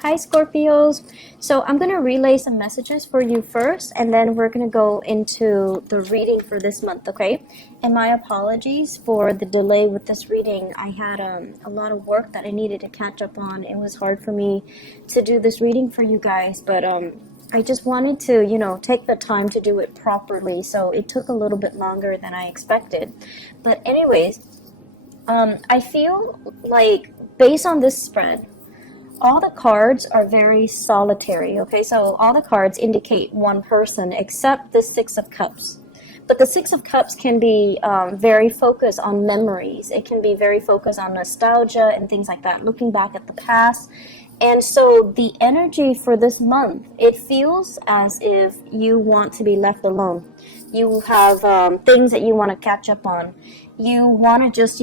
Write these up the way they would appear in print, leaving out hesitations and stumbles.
Hi Scorpios. So I'm going to relay some messages for you first, and then we're going to go into the reading for this month, okay? And my apologies for the delay with this reading. I had a lot of work that I needed to catch up on. It was hard for me to do this reading for you guys, but I just wanted to, take the time to do it properly. So it took a little bit longer than I expected. But anyways, I feel like based on this spread, all the cards are very solitary, okay? So all the cards indicate one person except the Six of Cups. But the Six of Cups can be very focused on memories. It can be very focused on nostalgia and things like that, looking back at the past. And so the energy for this month, it feels as if you want to be left alone. You have things that you want to catch up on. You want to just,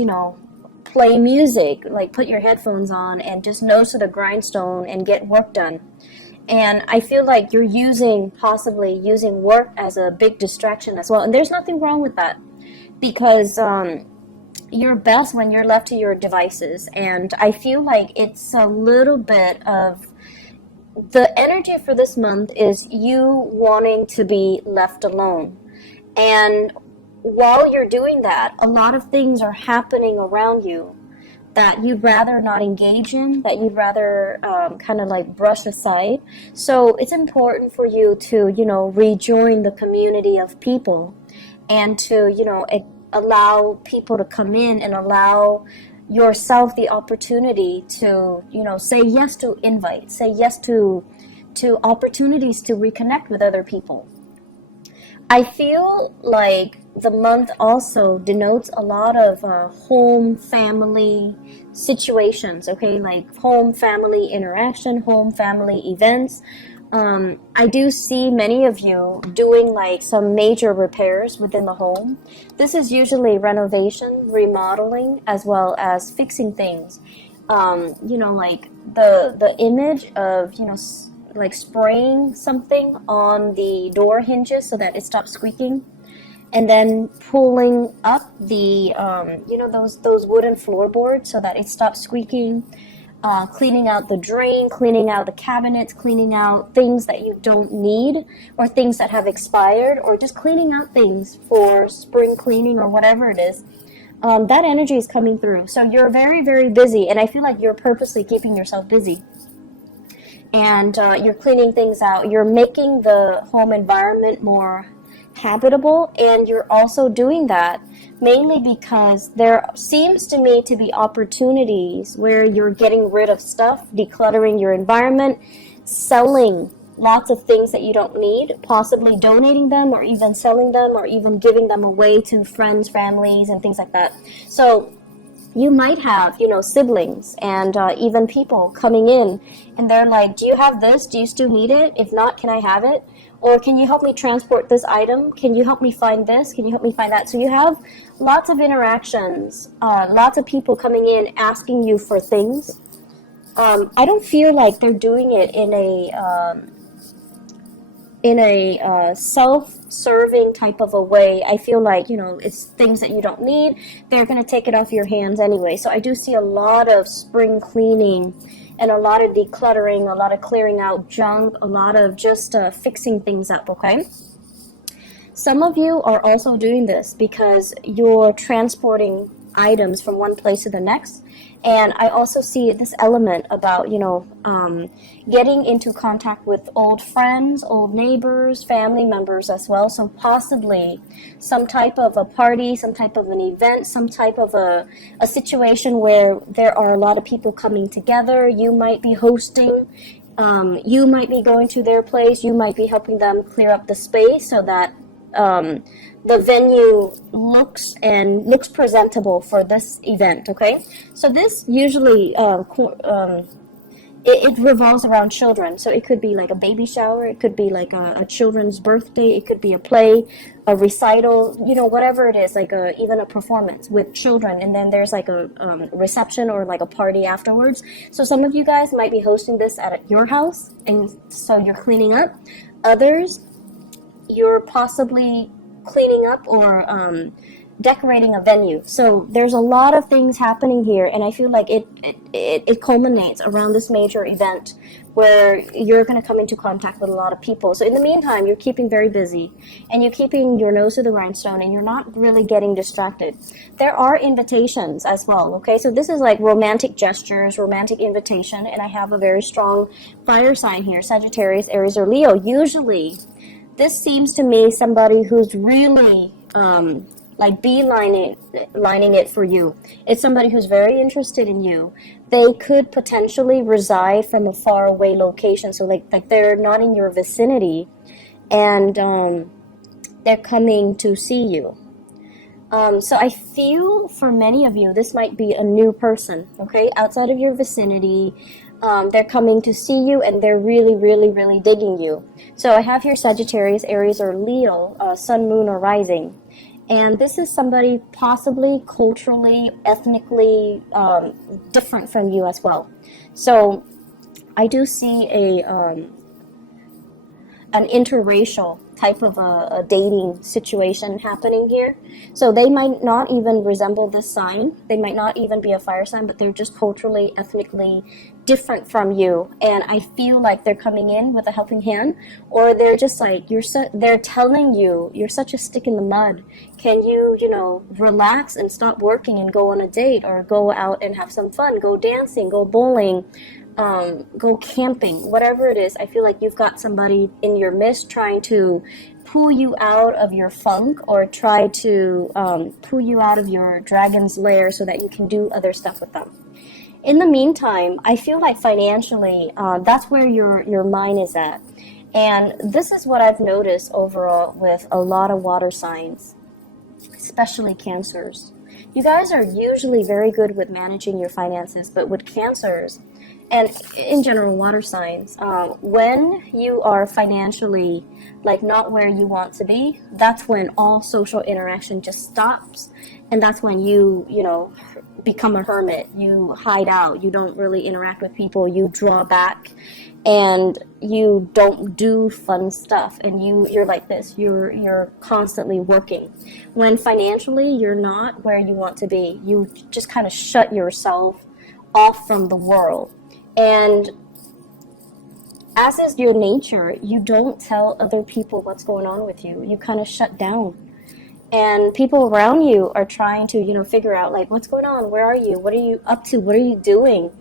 play music, like put your headphones on and just nose to the grindstone and get work done. And I feel like you're possibly using work as a big distraction as well. And there's nothing wrong with that, because you're best when you're left to your devices. And I feel like it's a little bit of the energy for this month is you wanting to be left alone. And while you're doing that, a lot of things are happening around you that you'd rather not engage in, that you'd rather kind of like brush aside. So it's important for you to, rejoin the community of people and to, allow people to come in and allow yourself the opportunity to, say yes to invites, say yes to opportunities to reconnect with other people. I feel like the month also denotes a lot of home family situations, okay, like home family interaction, home family events. I do see many of you doing like some major repairs within the home. This is usually renovation, remodeling, as well as fixing things. Like the image of, like spraying something on the door hinges so that it stops squeaking, and then pulling up the those wooden floorboards so that it stops squeaking, cleaning out the drain, cleaning out the cabinets, cleaning out things that you don't need or things that have expired, or just cleaning out things for spring cleaning or whatever it is. That energy is coming through. So you're very, very busy, and I feel like you're purposely keeping yourself busy. And you're cleaning things out. You're making the home environment more habitable, and you're also doing that mainly because there seems to me to be opportunities where you're getting rid of stuff, decluttering your environment, selling lots of things that you don't need, possibly donating them or even selling them or even giving them away to friends, families, and things like that. So you might have, siblings and even people coming in, and they're like, do you have this? Do you still need it? If not, can I have it? Or can you help me transport this item? Can you help me find this? Can you help me find that? So you have lots of interactions, lots of people coming in asking you for things. I don't feel like they're doing it in a self-serving type of a way. I feel like, it's things that you don't need. They're going to take it off your hands anyway. So I do see a lot of spring cleaning and a lot of decluttering, a lot of clearing out junk, a lot of just fixing things up, okay? Some of you are also doing this because you're transporting items from one place to the next. And I also see this element about, getting into contact with old friends, old neighbors, family members as well. So possibly some type of a party, some type of an event, some type of a situation where there are a lot of people coming together. You might be hosting. You might be going to their place. You might be helping them clear up the space so that the venue looks presentable for this event, okay? So this usually it revolves around children. So it could be like a baby shower, it could be like a children's birthday, it could be a play, a recital, whatever it is, like even a performance with children, and then there's like a reception or like a party afterwards. So some of you guys might be hosting this at your house, and so you're cleaning up. Others, you're possibly cleaning up or decorating a venue. So there's a lot of things happening here, and I feel like it culminates around this major event where you're going to come into contact with a lot of people. So in the meantime, you're keeping very busy, and you're keeping your nose to the grindstone, and you're not really getting distracted. There are invitations as well, okay? So this is like romantic gestures, romantic invitation, and I have a very strong fire sign here, Sagittarius, Aries, or Leo. Usually, this seems to me somebody who's really like lining it for you. It's somebody who's very interested in you. They could potentially reside from a far away location, so like they're not in your vicinity, and they're coming to see you. So I feel for many of you, this might be a new person, okay, outside of your vicinity. They're coming to see you, and they're really, really, really digging you. So I have here Sagittarius, Aries, or Leo, Sun, Moon, or Rising. And this is somebody possibly culturally, ethnically different from you as well. So I do see an interracial type of a dating situation happening here. So they might not even resemble this sign. They might not even be a fire sign, but they're just culturally, ethnically different from you. And I feel like they're coming in with a helping hand, or they're just like, they're telling you, you're such a stick in the mud. Can you, relax and stop working and go on a date, or go out and have some fun, go dancing, go bowling, go camping, whatever it is. I feel like you've got somebody in your midst trying to pull you out of your funk, or try to pull you out of your dragon's lair so that you can do other stuff with them. In the meantime, I feel like financially, that's where your mind is at. And this is what I've noticed overall with a lot of water signs, especially Cancers. You guys are usually very good with managing your finances, but with Cancers, and in general water signs, when you are financially like not where you want to be, that's when all social interaction just stops, and that's when you become a hermit. You hide out, you don't really interact with people, you draw back, and you don't do fun stuff, and you're like this, you're constantly working. When financially you're not where you want to be, you just kind of shut yourself off from the world. And as is your nature, you don't tell other people what's going on with you. You kind of shut down. And people around you are trying to, figure out, like, what's going on? Where are you? What are you up to? What are you doing?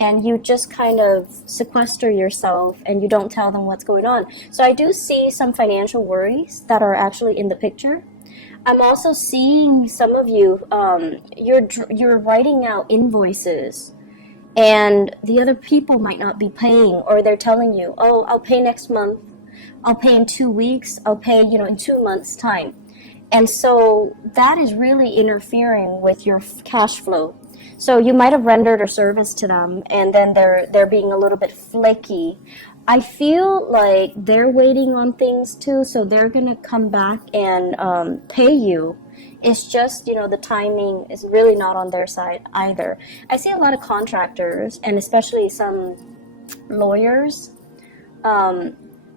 And you just kind of sequester yourself, and you don't tell them what's going on. So I do see some financial worries that are actually in the picture. I'm also seeing some of you, you're writing out invoices, and the other people might not be paying, or they're telling you, oh, I'll pay next month, I'll pay in 2 weeks, I'll pay, in 2 months' time. And so that is really interfering with your cash flow. So you might have rendered a service to them, and then they're being a little bit flaky. I feel like they're waiting on things too, so they're going to come back and pay you. It's just, the timing is really not on their side either. I see a lot of contractors, and especially some lawyers,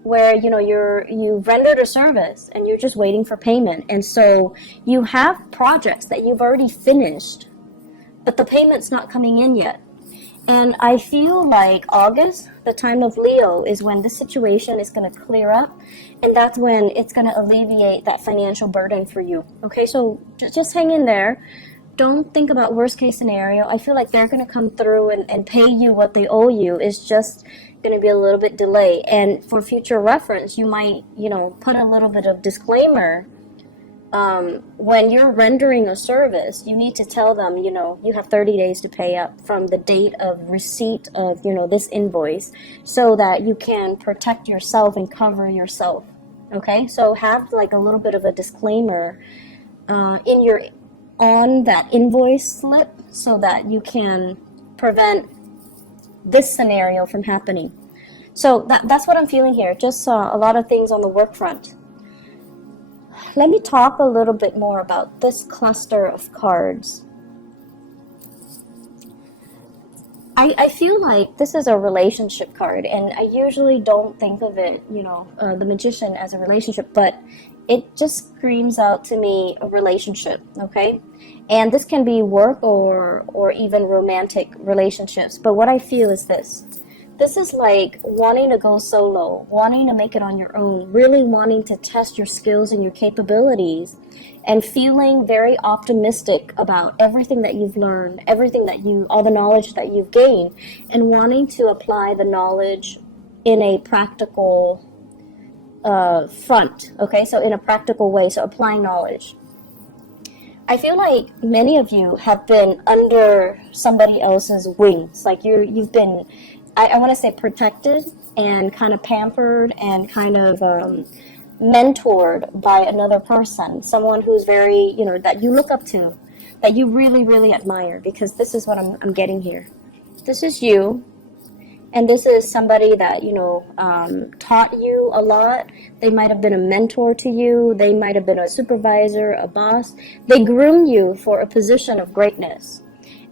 where, you rendered a service and you're just waiting for payment. And so you have projects that you've already finished, but the payment's not coming in yet. And I feel like August, the time of Leo, is when this situation is going to clear up, and that's when it's going to alleviate that financial burden for you. Okay, so just hang in there. Don't think about worst case scenario. I feel like they're going to come through and pay you what they owe you. It's just going to be a little bit delay. And for future reference, you might, put a little bit of disclaimer. When you're rendering a service, you need to tell them, you have 30 days to pay up from the date of receipt of, this invoice, so that you can protect yourself and cover yourself. Okay, so have like a little bit of a disclaimer on that invoice slip, so that you can prevent this scenario from happening. So that's what I'm feeling here. Just a lot of things on the work front. Let me talk a little bit more about this cluster of cards. I feel like this is a relationship card, and I usually don't think of it, the Magician, as a relationship, but it just screams out to me a relationship, okay? And this can be work or even romantic relationships. But what I feel is this. This is like wanting to go solo, wanting to make it on your own, really wanting to test your skills and your capabilities, and feeling very optimistic about everything that you've learned, all the knowledge that you've gained, and wanting to apply the knowledge in a practical front, okay? So in a practical way, so applying knowledge. I feel like many of you have been under somebody else's wings. Like you've been, I want to say, protected and kind of pampered and kind of mentored by another person, someone who's very, that you look up to, that you really, really admire, because this is what I'm getting here. This is you. And this is somebody that, taught you a lot. They might have been a mentor to you. They might have been a supervisor, a boss. They groomed you for a position of greatness.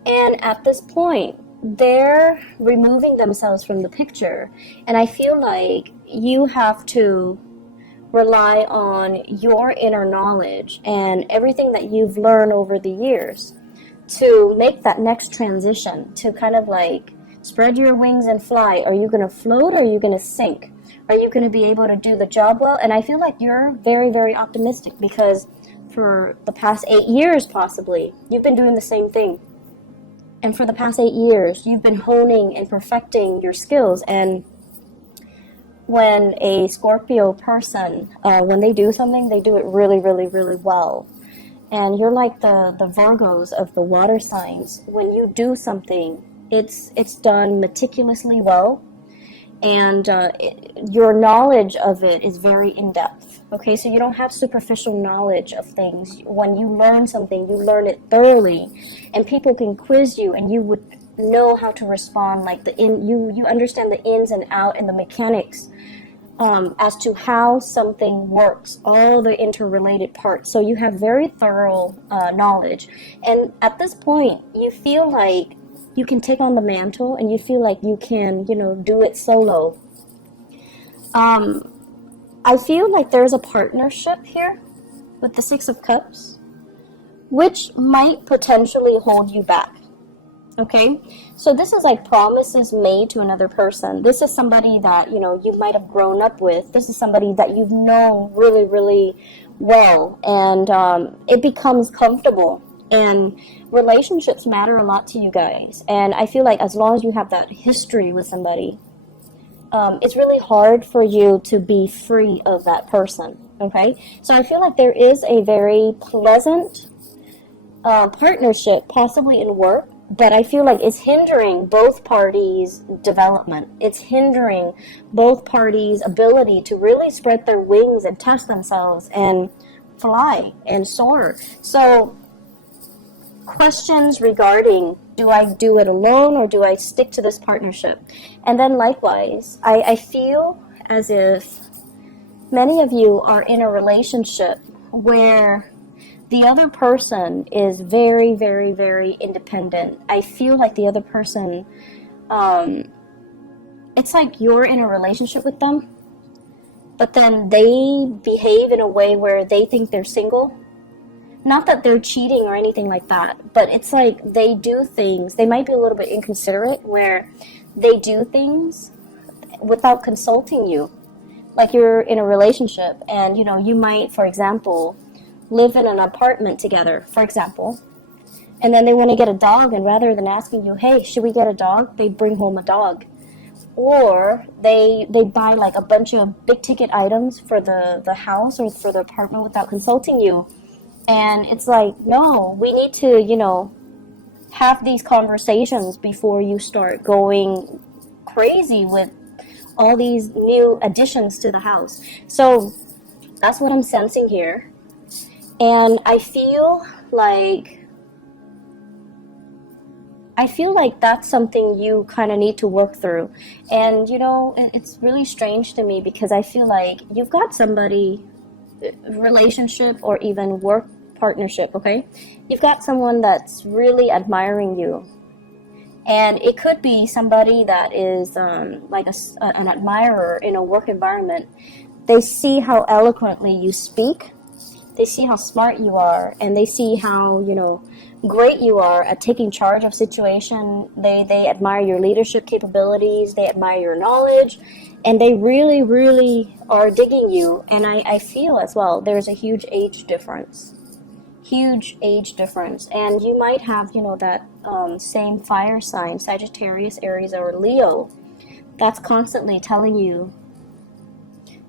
And at this point, they're removing themselves from the picture. And I feel like you have to rely on your inner knowledge and everything that you've learned over the years to make that next transition, to kind of like spread your wings and fly. Are you going to float or are you going to sink? Are you going to be able to do the job well? And I feel like you're very, very optimistic, because for the past 8 years, possibly, you've been doing the same thing. And for the past 8 years, you've been honing and perfecting your skills. And when a Scorpio person, when they do something, they do it really, really, really well. And you're like the Virgos of the water signs. When you do something, it's done meticulously well, and your knowledge of it is very in-depth, okay? So you don't have superficial knowledge of things. When you learn something, you learn it thoroughly, and people can quiz you, and you would know how to respond, like you understand the ins and out and the mechanics as to how something works, all the interrelated parts. So you have very thorough knowledge, and at this point, you feel like you can take on the mantle, and you feel like you can, do it solo. I feel like there's a partnership here with the Six of Cups, which might potentially hold you back. Okay? So this is like promises made to another person. This is somebody that, you might have grown up with. This is somebody that you've known really, really well, and it becomes comfortable. And relationships matter a lot to you guys. And I feel like as long as you have that history with somebody, it's really hard for you to be free of that person, okay? So I feel like there is a very pleasant partnership, possibly in work, but I feel like it's hindering both parties' development. It's hindering both parties' ability to really spread their wings and test themselves and fly and soar. So questions regarding, do I do it alone or do I stick to this partnership? And then likewise, I feel as if many of you are in a relationship where the other person is very, very, very independent. I feel like the other person, it's like you're in a relationship with them, but then they behave in a way where they think they're single. Not that they're cheating or anything like that, but it's like they do things, they might be a little bit inconsiderate, where they do things without consulting you. Like you're in a relationship and, you might, for example, live in an apartment together, for example, and then they want to get a dog, and rather than asking you, hey, should we get a dog, they bring home a dog. Or they buy like a bunch of big ticket items for the house or for the apartment without consulting you. And it's like, no, we need to, have these conversations before you start going crazy with all these new additions to the house. So that's what I'm sensing here. And I feel like that's something you kind of need to work through. And, it's really strange to me, because I feel like you've got somebody, relationship or even work partnership, okay? You've got someone that's really admiring you. And it could be somebody that is like an admirer in a work environment, They see how eloquently you speak. They see how smart you are, and they see how, great you are at taking charge of situation. They admire your leadership capabilities. They admire your knowledge, and they really, really are digging you. And I feel as well there's a huge age difference. Huge age difference. And you might have, that same fire sign, Sagittarius, Aries, or Leo, that's constantly telling you,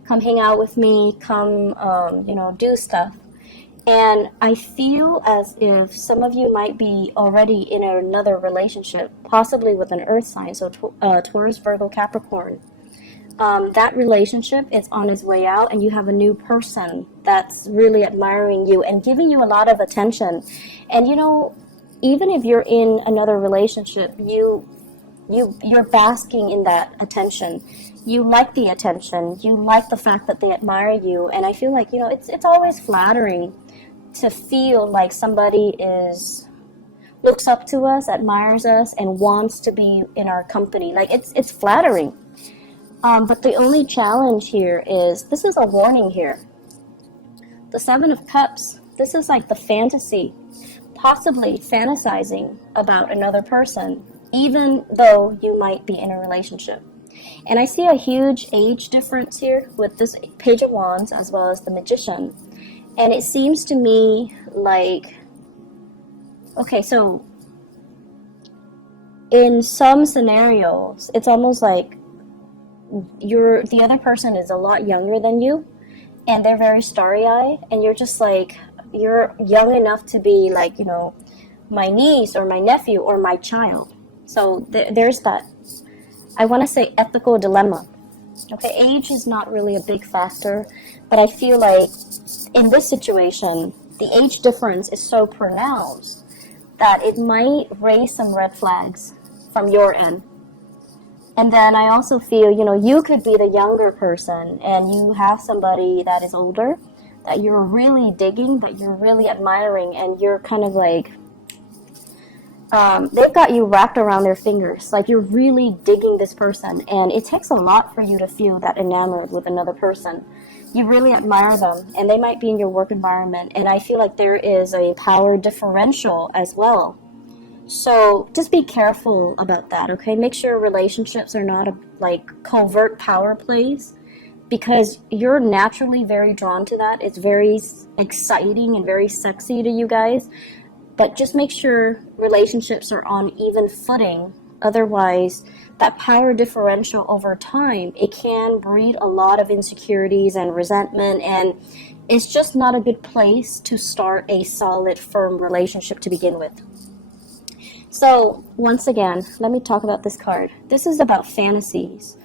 come hang out with me, come, do stuff. And I feel as if some of you might be already in another relationship, possibly with an earth sign, so Taurus, Virgo, Capricorn. That relationship is on its way out, and you have a new person that's really admiring you and giving you a lot of attention. And even if you're in another relationship, you're basking in that attention. You like the attention. You like the fact that they admire you. And I feel like, it's always flattering to feel like somebody looks up to us, admires us, and wants to be in our company. Like, it's flattering. But the only challenge here is, this is a warning here. The Seven of Cups, this is like the fantasy, possibly fantasizing about another person, even though you might be in a relationship. And I see a huge age difference here with this Page of Wands as well as the Magician. And it seems to me like, okay, so in some scenarios, it's almost like the other person is a lot younger than you, and they're very starry-eyed, and you're just like, you're young enough to be like, my niece or my nephew or my child. So there's that, I want to say, ethical dilemma. Okay, age is not really a big factor, but I feel like in this situation, the age difference is so pronounced that it might raise some red flags from your end. And then I also feel, you could be the younger person and you have somebody that is older that you're really digging, that you're really admiring, and you're kind of like, they've got you wrapped around their fingers. Like, you're really digging this person, and it takes a lot for you to feel that enamored with another person. You really admire them, and they might be in your work environment, and I feel like there is a power differential as well. So just be careful about that, okay? Make sure relationships are not covert power plays, because you're naturally very drawn to that. It's very exciting and very sexy to you guys. But just make sure relationships are on even footing. Otherwise, that power differential over time, it can breed a lot of insecurities and resentment, and it's just not a good place to start a solid, firm relationship to begin with. So, once again, let me talk about this card. This is about fantasies.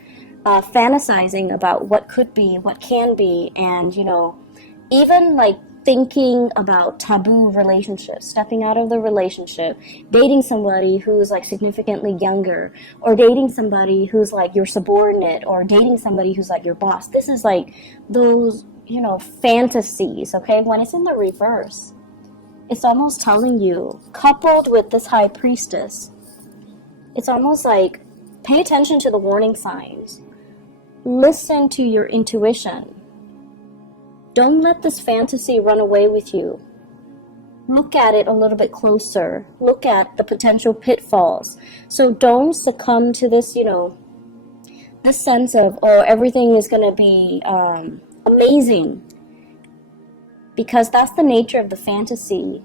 Fantasizing about what could be, what can be, and, even like thinking about taboo relationships, stepping out of the relationship, dating somebody who's like significantly younger, or dating somebody who's like your subordinate, or dating somebody who's like your boss. This is like those, fantasies, okay? When it's in the reverse, it's almost telling you, coupled with this High Priestess, it's almost like, pay attention to the warning signs. Listen to your intuition. Don't let this fantasy run away with you. Look at it a little bit closer. Look at the potential pitfalls. So don't succumb to this, this sense of, everything is going to be amazing. Because that's the nature of the fantasy.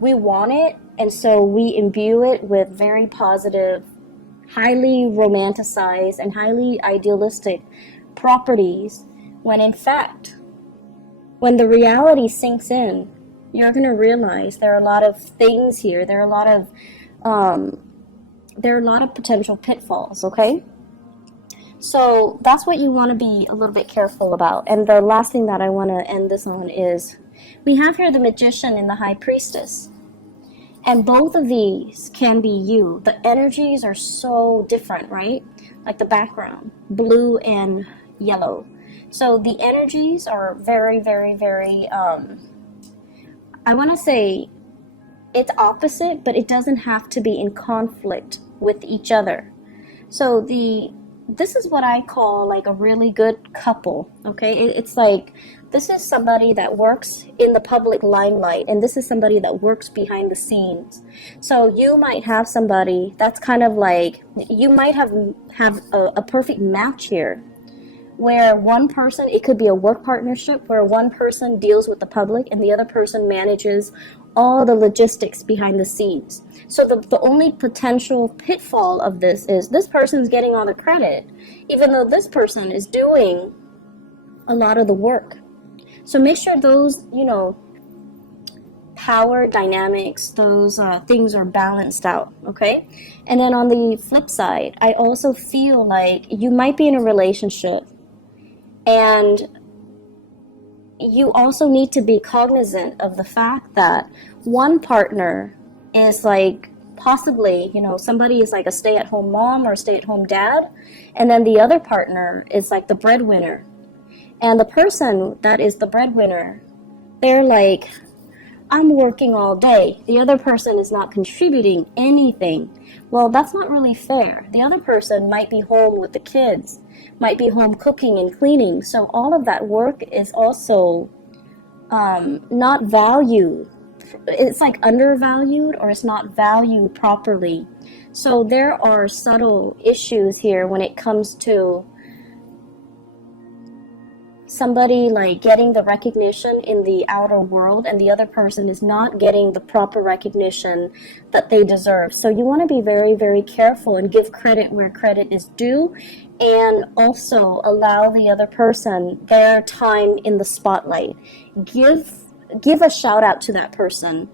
We want it, and so we imbue it with very positive, highly romanticized, and highly idealistic properties, when in fact, when the reality sinks in, you're going to realize there are a lot of things here. There are a lot of potential pitfalls, okay? So that's what you want to be a little bit careful about. And the last thing that I want to end this on is, we have here the Magician and the High Priestess. And both of these can be you. The energies are so different, right? Like the background, blue and yellow. So the energies are very, very, very, I want to say it's opposite, but it doesn't have to be in conflict with each other. So the this is what I call like a really good couple, okay? It's like, this is somebody that works in the public limelight, and this is somebody that works behind the scenes. So you might have somebody that's kind of like, you might have a perfect match here, where one person, it could be a work partnership where one person deals with the public and the other person manages all the logistics behind the scenes. So the only potential pitfall of this is this person's getting all the credit, even though this person is doing a lot of the work. So make sure those, power dynamics, those things are balanced out, okay? And then on the flip side, I also feel like you might be in a relationship, and you also need to be cognizant of the fact that one partner is like possibly, somebody is like a stay-at-home mom or stay-at-home dad, and then the other partner is like the breadwinner. And the person that is the breadwinner, they're like, I'm working all day. The other person is not contributing anything. Well, that's not really fair. The other person might be home with the kids, might be home cooking and cleaning. So all of that work is also not valued. It's like undervalued, or it's not valued properly. So there are subtle issues here when it comes to somebody like getting the recognition in the outer world, and the other person is not getting the proper recognition that they deserve. So you want to be very, very careful and give credit where credit is due, and also allow the other person their time in the spotlight. Give a shout out to that person.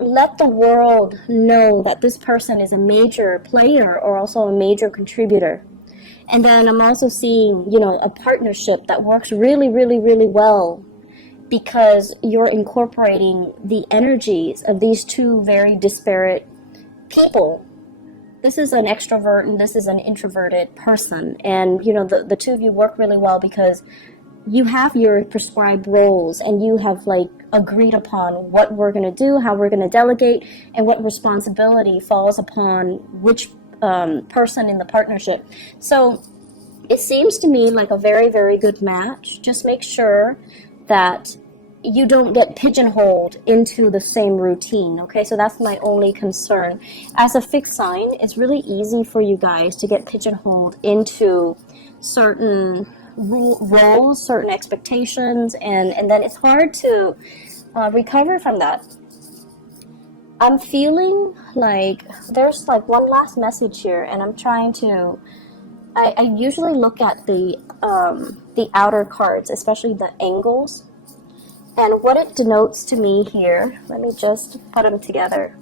Let the world know that this person is a major player or also a major contributor. And then I'm also seeing, a partnership that works really, really, really well, because you're incorporating the energies of these two very disparate people. This is an extrovert and this is an introverted person. And, the two of you work really well because you have your prescribed roles, and you have like agreed upon what we're going to do, how we're going to delegate, and what responsibility falls upon which person in the partnership. So it seems to me like a very, very good match. Just make sure that you don't get pigeonholed into the same routine, okay? So that's my only concern. As a fixed sign, it's really easy for you guys to get pigeonholed into certain roles, certain expectations, and then it's hard to recover from that. I'm feeling like there's like one last message here, and I'm trying to, I usually look at the outer cards, especially the angles, and what it denotes to me here. Let me just put them together.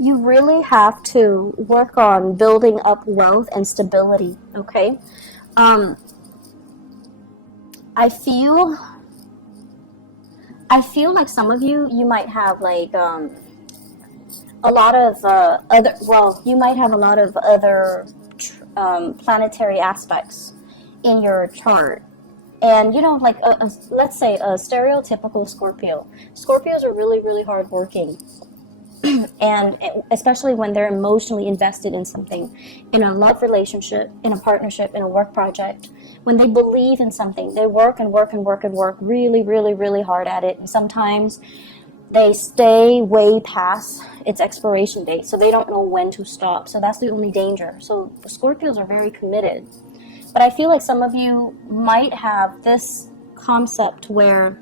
You really have to work on building up wealth and stability, okay? I feel like some of you might have like a lot of you might have a lot of other planetary aspects in your chart. And, like, let's say a stereotypical Scorpio. Scorpios are really, really hardworking. And especially when they're emotionally invested in something, in a love relationship, in a partnership, in a work project. When they believe in something, they work and work and work and work really, really, really hard at it. And sometimes they stay way past its expiration date, so they don't know when to stop. So that's the only danger. So the Scorpios are very committed. But I feel like some of you might have this concept where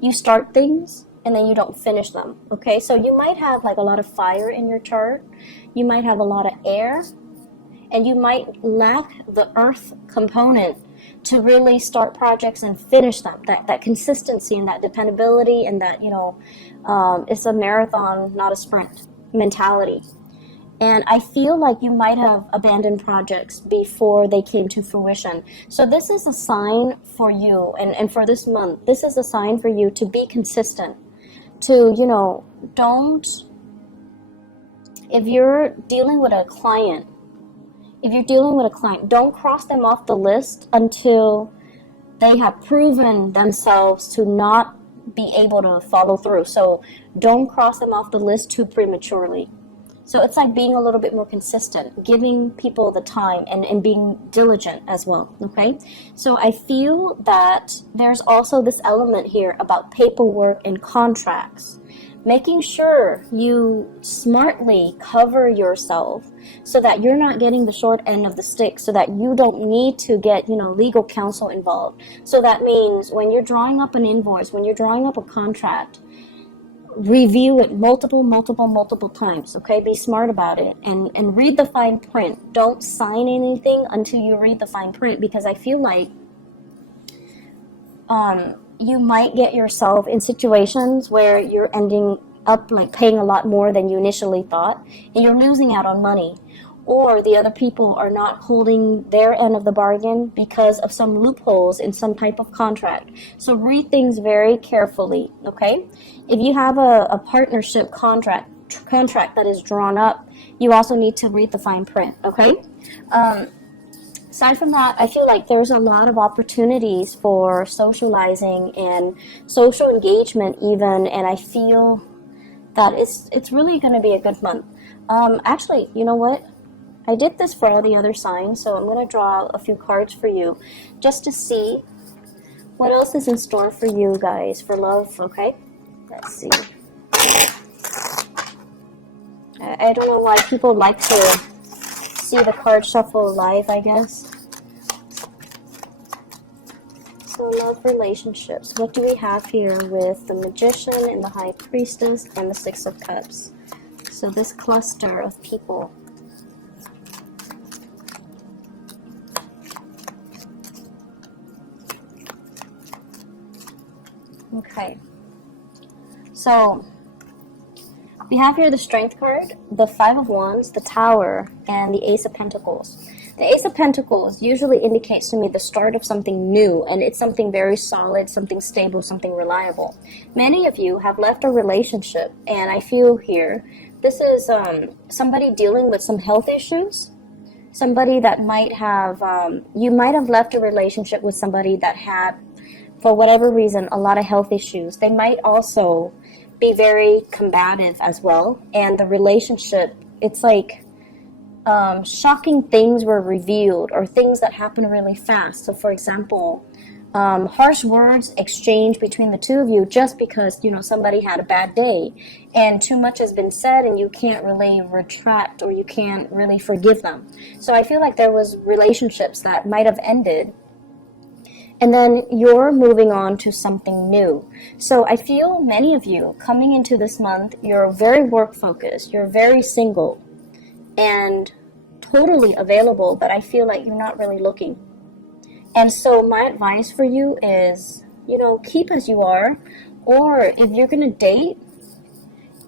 you start things and then you don't finish them, okay? So you might have like a lot of fire in your chart. You might have a lot of air, and you might lack the earth component to really start projects and finish them. That consistency and that dependability, and that, it's a marathon, not a sprint mentality. And I feel like you might have abandoned projects before they came to fruition. So this is a sign for you, and for this month, this is a sign for you to be consistent. To, if you're dealing with a client, don't cross them off the list until they have proven themselves to not be able to follow through. So don't cross them off the list too prematurely. So it's like being a little bit more consistent, giving people the time and being diligent as well, okay? So I feel that there's also this element here about paperwork and contracts. Making sure you smartly cover yourself so that you're not getting the short end of the stick, so that you don't need to get, legal counsel involved. So that means when you're drawing up an invoice, when you're drawing up a contract, review it multiple times, okay? Be smart about it and read the fine print. Don't sign anything until you read the fine print, because I feel like you might get yourself in situations where you're ending up like paying a lot more than you initially thought, and you're losing out on money, or the other people are not holding their end of the bargain because of some loopholes in some type of contract. So read things very carefully, okay? If you have a partnership contract that is drawn up, you also need to read the fine print, okay? Aside from that, I feel like there's a lot of opportunities for socializing and social engagement even, and I feel that it's really going to be a good month. Actually, you know what? I did this for all the other signs, so I'm going to draw a few cards for you just to see what else is in store for you guys for love, okay? Let's see. I don't know why people like to see the card shuffle live, I guess. So love, relationships. What do we have here with the Magician and the High Priestess and the Six of Cups? So this cluster of people. Okay. So we have here the Strength card, the Five of Wands, the Tower, and the Ace of Pentacles. The Ace of Pentacles usually indicates to me the start of something new, and it's something very solid, something stable, something reliable. Many of you have left a relationship, and I feel here this is somebody dealing with some health issues. Somebody that might have, you might have left a relationship with somebody that had, for whatever reason, a lot of health issues. They might also be very combative as well, and the relationship, it's like shocking things were revealed, or things that happen really fast. So for example, harsh words exchanged between the two of you just because somebody had a bad day and too much has been said, and you can't really retract, or you can't really forgive them. So I feel like there was relationships that might have ended, and then you're moving on to something new. So I feel many of you coming into this month, you're very work focused, you're very single and totally available, but I feel like you're not really looking. And so my advice for you is, keep as you are, or if you're going to date,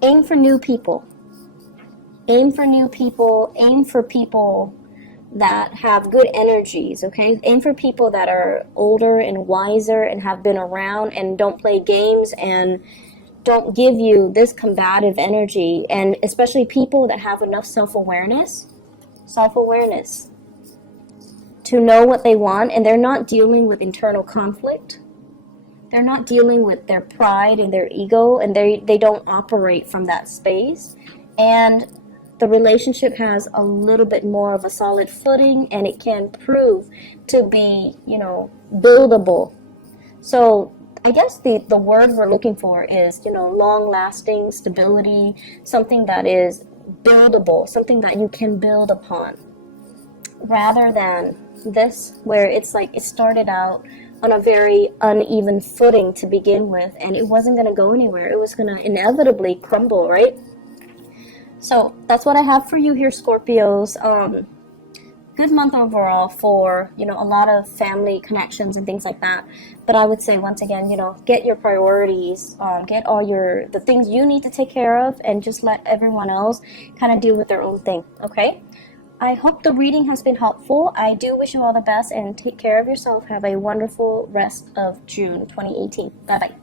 aim for new people. Aim for new people, aim for people that have good energies, okay? Aim for people that are older and wiser and have been around and don't play games and don't give you this combative energy, and especially people that have enough self-awareness to know what they want, and they're not dealing with internal conflict. They're not dealing with their pride and their ego, and they don't operate from that space. And the relationship has a little bit more of a solid footing, and it can prove to be, buildable. So I guess the word we're looking for is, long-lasting stability, something that is buildable, something that you can build upon, rather than this where it's like it started out on a very uneven footing to begin with, and it wasn't going to go anywhere. It was going to inevitably crumble, right? So that's what I have for you here, Scorpios. Good month overall for, a lot of family connections and things like that. But I would say, once again, get your priorities, get all the things you need to take care of, and just let everyone else kind of deal with their own thing, okay? I hope the reading has been helpful. I do wish you all the best, and take care of yourself. Have a wonderful rest of June 2018. Bye-bye.